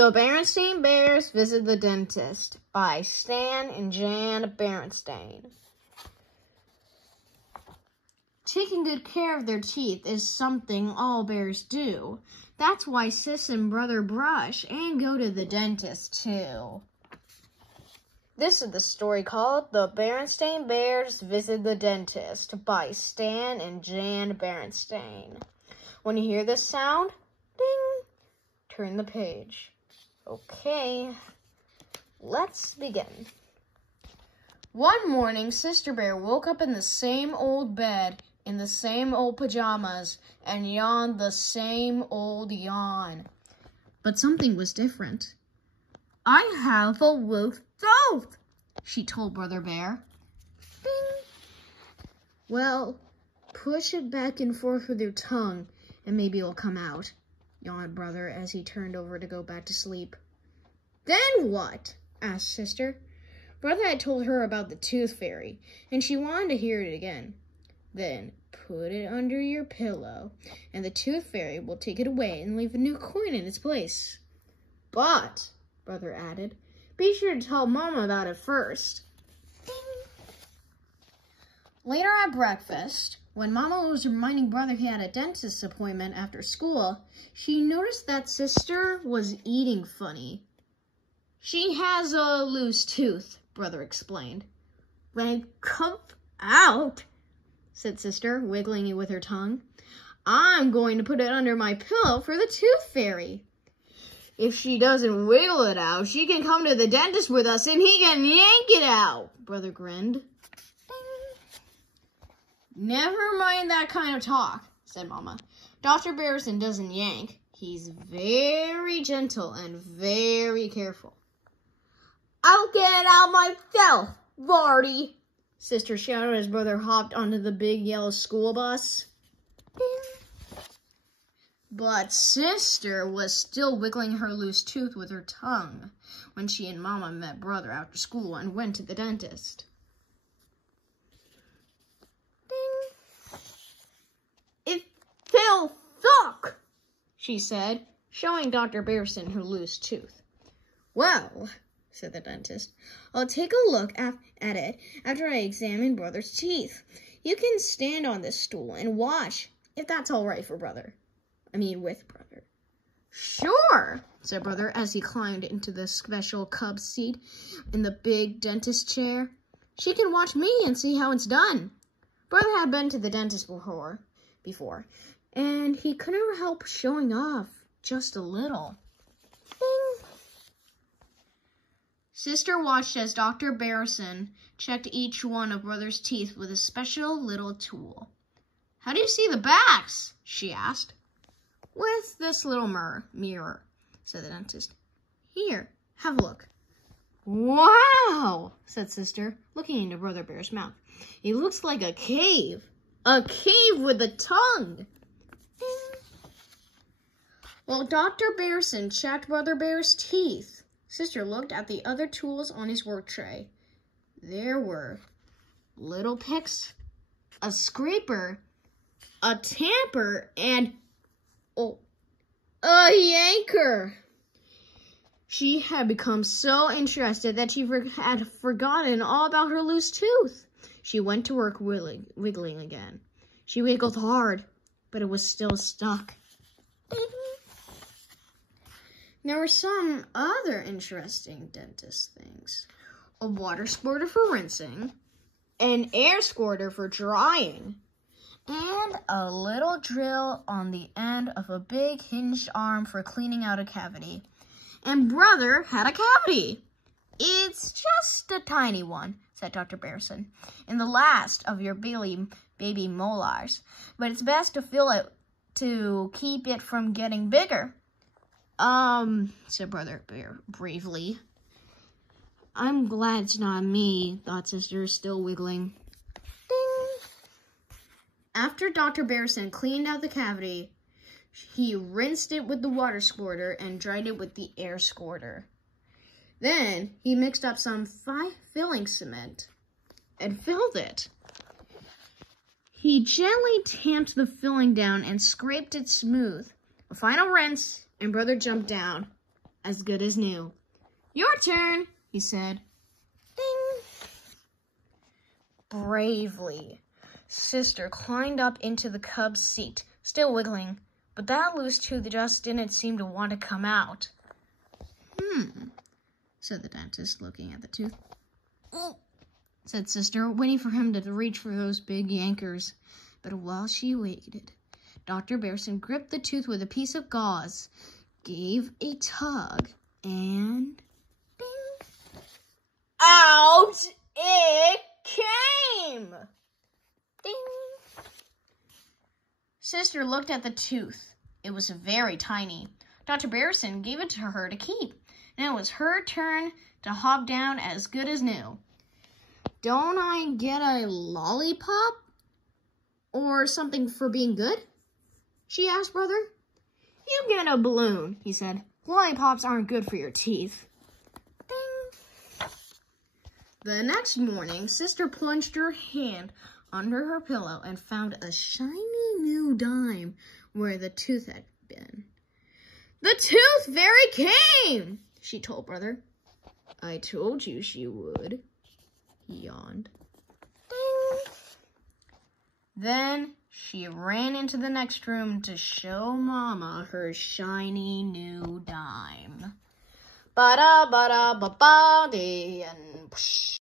The Berenstain Bears Visit the Dentist by Stan and Jan Berenstain. Taking good care of their teeth is something all bears do. That's why Sis and Brother brush and go to the dentist too. This is the story called The Berenstain Bears Visit the Dentist by Stan and Jan Berenstain. When you hear this sound, ding, turn the page. Okay, let's begin. One morning, Sister Bear woke up in the same old bed, in the same old pajamas, and yawned the same old yawn. But something was different. I have a loose tooth, she told Brother Bear. Ding! Well, push it back and forth with your tongue, and maybe it'll come out, yawned Brother as he turned over to go back to sleep. Then what? Asked Sister. Brother had told her about the tooth fairy, and she wanted to hear it again. Then put it under your pillow, and the tooth fairy will take it away and leave a new coin in its place. But, Brother added, be sure to tell Mama about it first. Ding. Later at breakfast, when Mama was reminding Brother he had a dentist appointment after school, she noticed that Sister was eating funny. She has a loose tooth, Brother explained. When it comes out, said Sister, wiggling it with her tongue, I'm going to put it under my pillow for the tooth fairy. If she doesn't wiggle it out, she can come to the dentist with us and he can yank it out, Brother grinned. Ding. Never mind that kind of talk, said Mama. Dr. Berenstain doesn't yank. He's very gentle and very careful. I'll get it out myself, Vardy, Sister shouted as Brother hopped onto the big yellow school bus. Ding. But Sister was still wiggling her loose tooth with her tongue when she and Mama met Brother after school and went to the dentist. Ding. It feels suck, she said, showing Dr. Berenstain her loose tooth. Well, said the dentist, I'll take a look at it after I examine Brother's teeth. You can stand on this stool and watch, if that's all right for Brother. With Brother. Sure, said Brother as he climbed into the special cub seat in the big dentist chair. She can watch me and see how it's done. Brother had been to the dentist before, and he couldn't help showing off just a little. Ding. Sister watched as Dr. Berenstain checked each one of Brother's teeth with a special little tool. How do you see the backs? She asked. With this little mirror, said the dentist. Here, have a look. Wow, said Sister, looking into Brother Bear's mouth. It looks like a cave. A cave with a tongue. Ding. Well, Dr. Berenstain checked Brother Bear's teeth. Sister looked at the other tools on his work tray. There were little picks, a scraper, a tamper, and a yanker. She had become so interested that she had forgotten all about her loose tooth. She went to work wiggling again. She wiggled hard, but it was still stuck. Ding. There were some other interesting dentist things. A water squirter for rinsing, an air squirter for drying, and a little drill on the end of a big hinged arm for cleaning out a cavity. And Brother had a cavity. It's just a tiny one, said Dr. Berenstain, in the last of your baby molars, but it's best to fill it to keep it from getting bigger. Said Brother Bear bravely. I'm glad it's not me, thought Sister, still wiggling. Ding! After Dr. Berenstain cleaned out the cavity, he rinsed it with the water squirter and dried it with the air squirter. Then he mixed up some filling cement and filled it. He gently tamped the filling down and scraped it smooth. A final rinse, and Brother jumped down. as good as new. Your turn, he said. Ding! Bravely, Sister climbed up into the cub's seat, still wiggling, but that loose tooth just didn't seem to want to come out. Said the dentist, looking at the tooth. Oh, said Sister, waiting for him to reach for those big yankers. But while she waited, Dr. Berenstain gripped the tooth with a piece of gauze, gave a tug, and bing! Out it came! Ding! Sister looked at the tooth. It was very tiny. Dr. Berenstain gave it to her to keep, and it was her turn to hop down as good as new. Don't I get a lollipop or something for being good? She asked Brother. You get a balloon, he said. Lollipops aren't good for your teeth. Ding! The next morning, Sister plunged her hand under her pillow and found a shiny new dime where the tooth had been. The tooth fairy came, she told Brother. I told you she would, he yawned. Ding! Then she ran into the next room to show Mama her shiny new dime. Ba-da-ba-da-ba-ba-dee, and psh.